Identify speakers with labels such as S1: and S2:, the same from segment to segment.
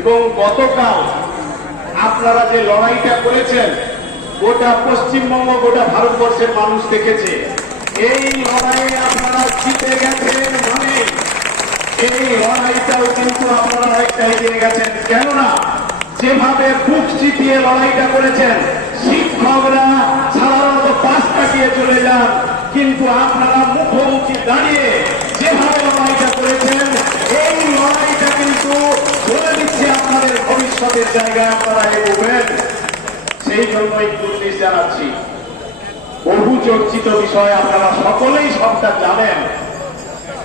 S1: এবং গতকাল আপনারা যে লড়াইটা করেছেন, গোটা পশ্চিমবঙ্গ, গোটা ভারতবর্ষের মানুষ দেখেছে। এই লড়াইয়ে আপনারা জিতে গেছেন মানে এই লড়াইটাও কিন্তু আপনারা অনেকটা এগিয়ে গেছেন। কেননা, যেভাবে বুক চিতিয়ে লড়াইটা করেছেন, শিক্ষকরা সাধারণত পাশ কাটিয়ে চলে যান, কিন্তু আপনারা মুখোমুখি দাঁড়িয়ে যেভাবে লড়াইটা করেছেন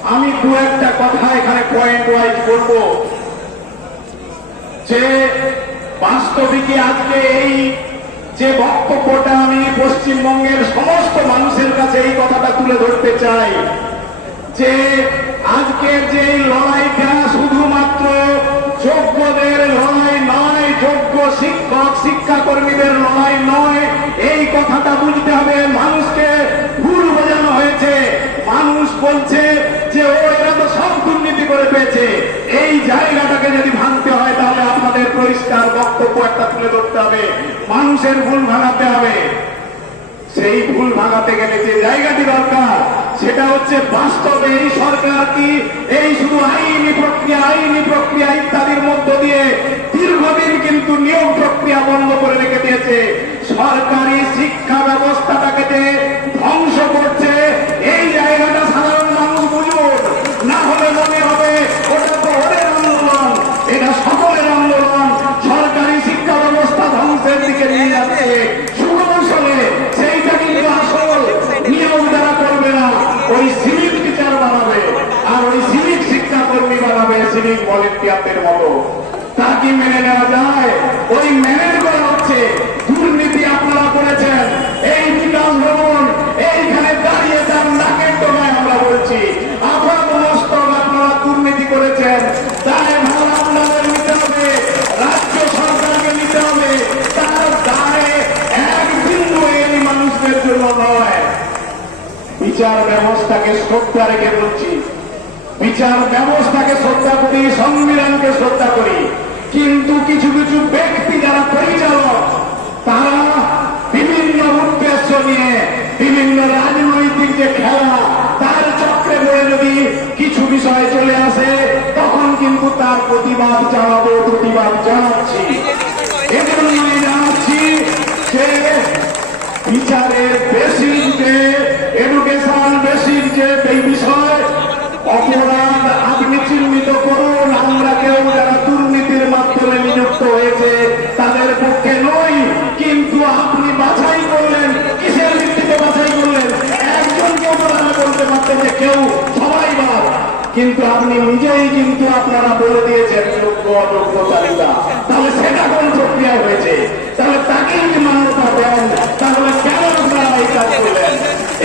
S1: আমি দু একটা কথা এখানে পয়েন্ট ওয়াইজ করব যে বাস্তবিকে আজকে এই যে বক্তব্যটা আমি পশ্চিমবঙ্গের সমস্ত মানুষের কাছে এই কথাটা তুলে ধরতে চাই যে আজকের যে লড়াইটা যোগ্য শিক্ষক, শিক্ষাকর্মীদের লড়াই নয়। এই কথাটা বুঝতে হবে, মানুষকে ভুল বোঝানো হয়েছে। মানুষ বলছে যে, ও, এরা তো সব দুর্নীতি করে পেয়েছে এই জায়গাটাকে যদি ভাঙতে হয়, তাহলে আপনাদের পরিষ্কার বক্তব্য একটা তুলে ধরতে হবে। মানুষের ভুল ভাঙাতে হবে। সেই ভুল ভাঙাতে গেলে যে জায়গাটি দরকার সেটা হচ্ছে বাস্তবে এই সরকার কি? এই শুধু আইনি প্রক্রিয়া আইনি প্রক্রিয়া ইত্যাদির মধ্য দিয়ে দীর্ঘদিন কিন্তু নিয়োগ প্রক্রিয়া বন্ধ করে রেখে দিয়েছে। সরকারি শিক্ষা ব্যবস্থাটাকে যে ধ্বংস করছে এই জায়গাটা সাধারণ মানুষ বুঝুন না হলে মনে হবে ওটা তো ওদের আন্দোলন এটা সকলের আন্দোলন সরকারি শিক্ষা ব্যবস্থা ধ্বংসের দিকে নিয়ে যাচ্ছে সুকৌশলে সেইটা কিন্তু আসল নিয়ম যারা করবে না ওই সিভিক টিচার বানাবে আর ওই সিভিক শিক্ষাকর্মী বানাবে সিভিক ভলেন্টিয়ারদের মতো। তা কি মেনে নেওয়া যায়। ওই মেনে করা হচ্ছে, দুর্নীতি আপনারা করেছেন। এই বিকাশ ভবন এইখানে দাঁড়িয়ে যান, নাকের ডোকায় আমরা বলছি রাজ্য সরকারকে নিতে হবে। তার মানুষদের জন্য নয়। বিচার ব্যবস্থাকে শ্রদ্ধা রেখে বলছি বিচার ব্যবস্থাকে শ্রদ্ধা করি, সংবিধানকে শ্রদ্ধা করি। কিন্তু কিছু কিছু ব্যক্তি যারা পরিচালক, তারা বিভিন্ন উদ্দেশ্য নিয়ে বিভিন্ন রাজনৈতিক যে খেলা, তার চক্রে পড়ে যদি কিছু বিষয় চলে আসে, তখন কিন্তু তার প্রতিবাদ জানাব, প্রতিবাদ জানাচ্ছি। এজন্য আমি জানাচ্ছি যে বিচারের কেউ সবাই বাদ কিন্তু আপনি নিজেই কিন্তু আপনারা বলে দিয়েছেন যোগ্য অযোগ্য তালিকা তাহলে সেটা কোন প্রক্রিয়া হয়েছে? তাহলে তাকে যদি মান্যতা দেন। তাহলে কেন আপনারা এই কাজ করলেন?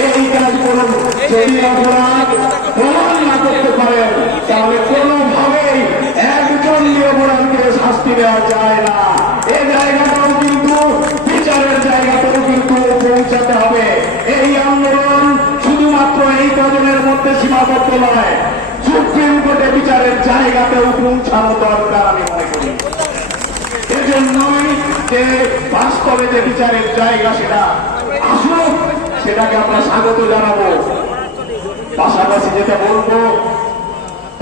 S1: এই কাজ করুন। যদি অপরাধ প্রমাণ না করতে পারেন, তাহলে কোনোভাবেই একজন নিরপরাধকে শাস্তি দেওয়া যায় না। নয় সুপ্রিম কোর্টে বিচারের জায়গাতেও পৌঁছানো দরকার আমি মনে করি। এজন্যই যে বাস্তবে যে বিচারের জায়গা সেটা আসুক, সেটাকে আমরা স্বাগত জানাব। পাশাপাশি যেটা বলব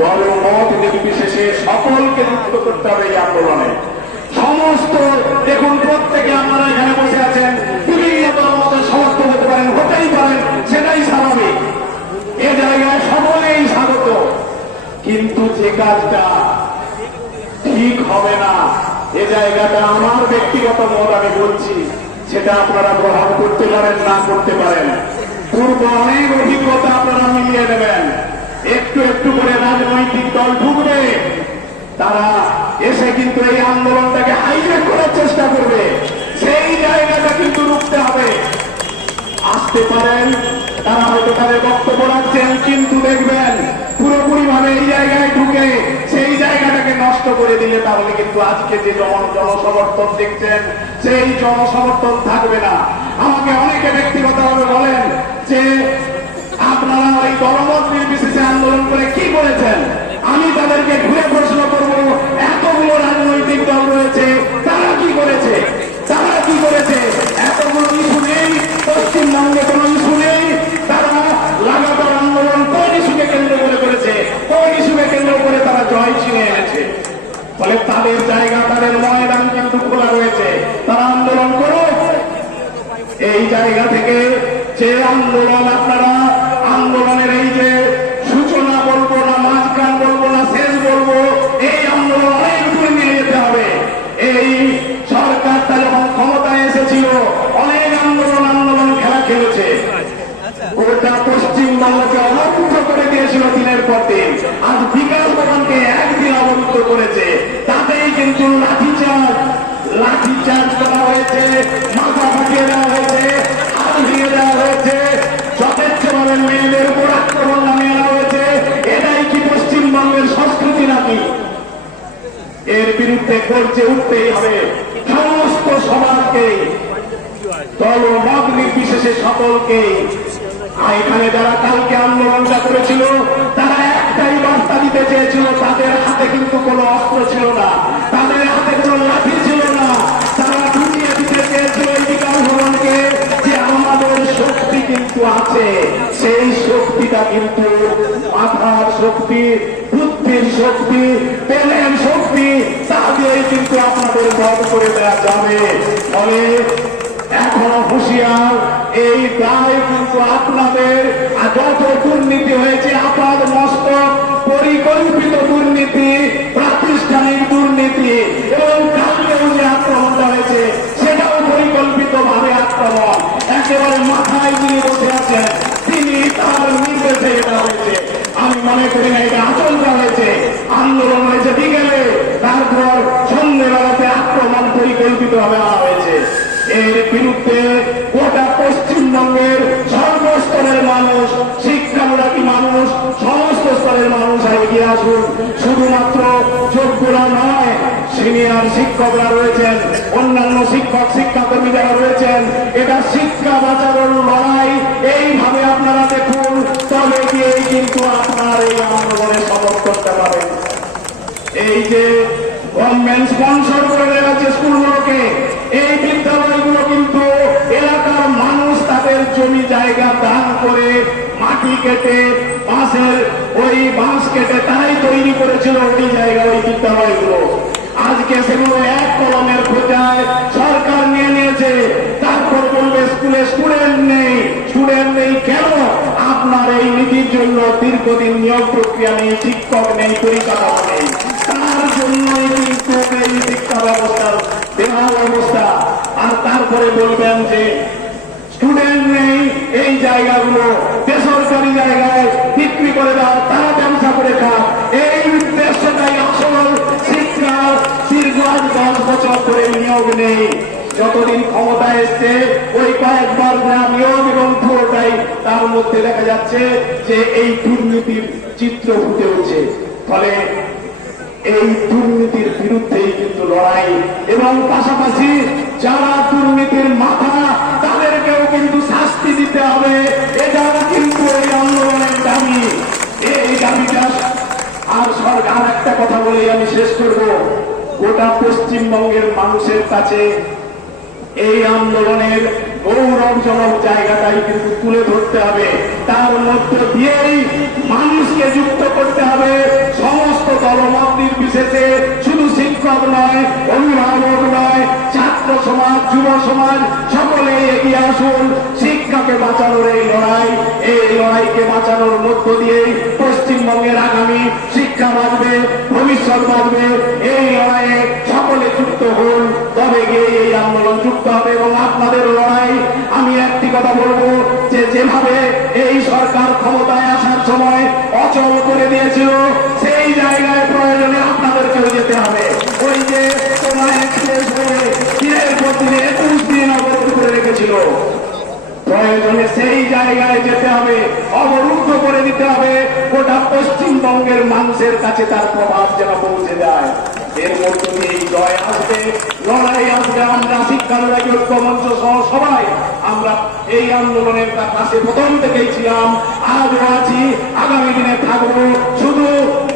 S1: দল মত নির্বিশেষে সকলকে যুক্ত করতে হবে এই আন্দোলনে। সমস্ত, দেখুন, প্রত্যেকে আপনারা এখানে বসে আছেন, বিভিন্ন দলমতের সমর্থন হতে পারেন হতেই পারেন সেটাই স্বাভাবিক এ জায়গায় সকলেই স্বাগত কিন্তু যে কাজটা ঠিক হবে না। এ জায়গাটা আমার ব্যক্তিগত মত আমি বলছি, সেটা আপনারা গ্রহণ করতে পারেন, না করতে পারেন। পূর্ব অনেক অভিজ্ঞতা আপনারা মিলিয়ে নেবেন। একটু একটু করে রাজনৈতিক দল ঢুকবে। তারা এসে কিন্তু এই আন্দোলনটাকে হাইজ্যাক করার চেষ্টা করবে। সেই জায়গাটা কিন্তু রুখতে হবে। আসতে পারেন, তারা হয়তো তাদের বক্তব্য রাখছেন, কিন্তু দেখবেন পুরোপুরি ভাবে এই জায়গায় ঢুকে সেই জায়গাটাকে নষ্ট করে দিলে তাহলে কিন্তু আজকে যে জনসমর্থন দেখছেন, সেই জনসমর্থন থাকবে না। আমাকে অনেকে ব্যক্তিগতভাবে বলেন যে, আপনারা ওই গণমন্ত্রীর নির্বিশেষে আন্দোলন করে কি করেছেন? আমি তাদেরকে ঘুরে প্রশ্ন করব, এতগুলো রাজনৈতিক দল রয়েছে, তারা কি করেছে? আন্দোলন আপনারা, আন্দোলনের এই যে সূচনা বলব না, মাঝখান বলব না, শেষ বলব, এই আন্দোলন অনেক দূরে নিয়ে যেতে হবে। এই সরকারটা যখন ক্ষমতায় এসেছিল, অনেক আন্দোলন আন্দোলন খেলা খেলেছে। গোটা পশ্চিমবঙ্গকে অবরুদ্ধ করে দিয়েছিল দিনের পর দিন। আজ বিকাশ ভবনকে একদিন অবরুদ্ধ করেছে। তাতেই কিন্তু লাঠিচার্জ লাঠিচার্জ করা হয়েছে। গর্জে উঠতেই হবে। সমস্ত সমাজকে, দল মত নির্বিশেষে সকলকে। এখানে যারা কালকে আন্দোলনটা করেছিল, তারা একটাই বার্তা দিতে চেয়েছিল, তাদের হাতে কিন্তু কোনো অস্ত্র ছিল না। তাদের হাতে কোনো লাঠি ছিল না। তারা বুঝিয়ে দিতে চেয়েছিল বিকাশ ভবনকে যে আমাদের শক্তি কিন্তু আছে। সেই শক্তিটা কিন্তু বধ করে দেওয়া যাবে। ফলে এখনও হুঁশিয়ার, এই দায় কিন্তু আপনাদের যত দুর্নীতি হয়েছে, আপাদ মস্তক, পরিকল্পিত দুর্নীতি, প্রাতিষ্ঠানিক দুর্নীতি এবং কালকেও যে আক্রমণটা হয়েছে সেটাও পরিকল্পিত ভাবে আক্রমণ। একেবারে মাথায় যিনি বসে আছেন, তিনি তার নির্দেশে এটা হয়েছে। আমি মনে করি না, এটা আচলটা হয়েছে। আন্দোলন হয়েছে বিকেলে তারপর সন্ধ্যেবেলাতে আক্রমণ পরিকল্পিত ভাবে আনা হয়েছে এর বিরুদ্ধে গোটা পশ্চিমবঙ্গের সর্বস্তরের মানুষ, শিক্ষানুরাগী মানুষ, সমস্ত স্তরের মানুষ এগিয়ে আসুন। শুধুমাত্র যোগ্যরা নয়, সিনিয়র শিক্ষকরা রয়েছেন, অন্যান্য শিক্ষক, শিক্ষাকর্মী যারা রয়েছেন, এটা শিক্ষা বাঁচানোর লড়াই, এইভাবে আপনারা দেখুন, তবে গিয়েই কিন্তু আপনার এই আন্দোলনে সমর্থন করতে পারেন এই যে গভর্নমেন্ট স্পন্সর করে তাদের জমি জায়গা দান করে মাটি কেটে বাঁশের ওই বাঁশ কেটে তারাই তৈরি করেছিল, ওই জায়গা, ওই বিদ্যালয়গুলো। আজকে সেগুলো এক কলমের খোঁজায় সরকার নিয়ে নিয়েছে। তারপর বলবে, স্কুলে স্টুডেন্ট নেই। স্টুডেন্ট নেই কেন? আপনার এই নীতির জন্য দীর্ঘদিন নিয়োগ প্রক্রিয়া নেই, শিক্ষক নেই পরিকাঠামো নেই। তার জন্যই কিন্তু এই শিক্ষা ব্যবস্থার বেহাল অবস্থা। আর তারপরে বলবেন যে স্টুডেন্ট নেই এই জায়গাগুলো, বেসরকারি জায়গায় বিক্রি করে দাও, তারা ব্যবসা করে খাক। এই উদ্দেশ্যটাই আসল শিক্ষা দীর্ঘ দশ বছর ধরে নিয়োগ নেই। যতদিন ক্ষমতা এসছে, ওই কয়েকবার নিয়োগ এবং পুরোটাই তার মধ্যে দেখা যাচ্ছে যে এই দুর্নীতির চিত্র ফুটে উঠছে। ফলে এই দুর্নীতির বিরুদ্ধেই কিন্তু লড়াই। এবং পাশাপাশি পশ্চিমবঙ্গের মানুষের কাছে এই আন্দোলনের গৌরবজনক জায়গাটাই কিন্তু তুলে ধরতে হবে। তার মধ্য দিয়েই মানুষকে যুক্ত করতে হবে। সমস্ত দলমত নির্বিশেষে শুধু শিক্ষক নয়, অভিভাবক নয়, ছাত্র সমাজ, যুব সমাজ, সকলে এগিয়ে আসুন। শিক্ষাকে বাঁচানোর এই লড়াই, এই লড়াইকে বাঁচানোর মধ্য দিয়েই পশ্চিমবঙ্গের আগামী শিক্ষা বাঁচবে, ভবিষ্যৎ বাঁচবে। জায়গায় যেতে হবে, অবরুদ্ধ করে দিতে হবে। গোটা পশ্চিমবঙ্গের মানুষের কাছে তার প্রভাব যেন পৌঁছে যায়। এর মধ্য দিয়ে জয় আসবে, লড়াই আসবে, আমরা শিক্ষানুরাগী ঐক্যমঞ্চ সহ সবাই আমরা এই আন্দোলনের পাশে প্রথম থেকেই ছিলাম। আজও আছি, আগামী দিনে থাকব। শুধু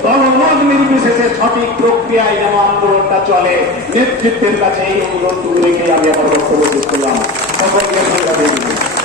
S1: দলমত নির্বিশেষে সঠিক প্রক্রিয়ায় যেন আন্দোলনটা চলে। নেতৃত্বের কাছে এই অনুরোধ রেখে আমি আমার বক্তব্য করলাম। সকলকে ধন্যবাদ।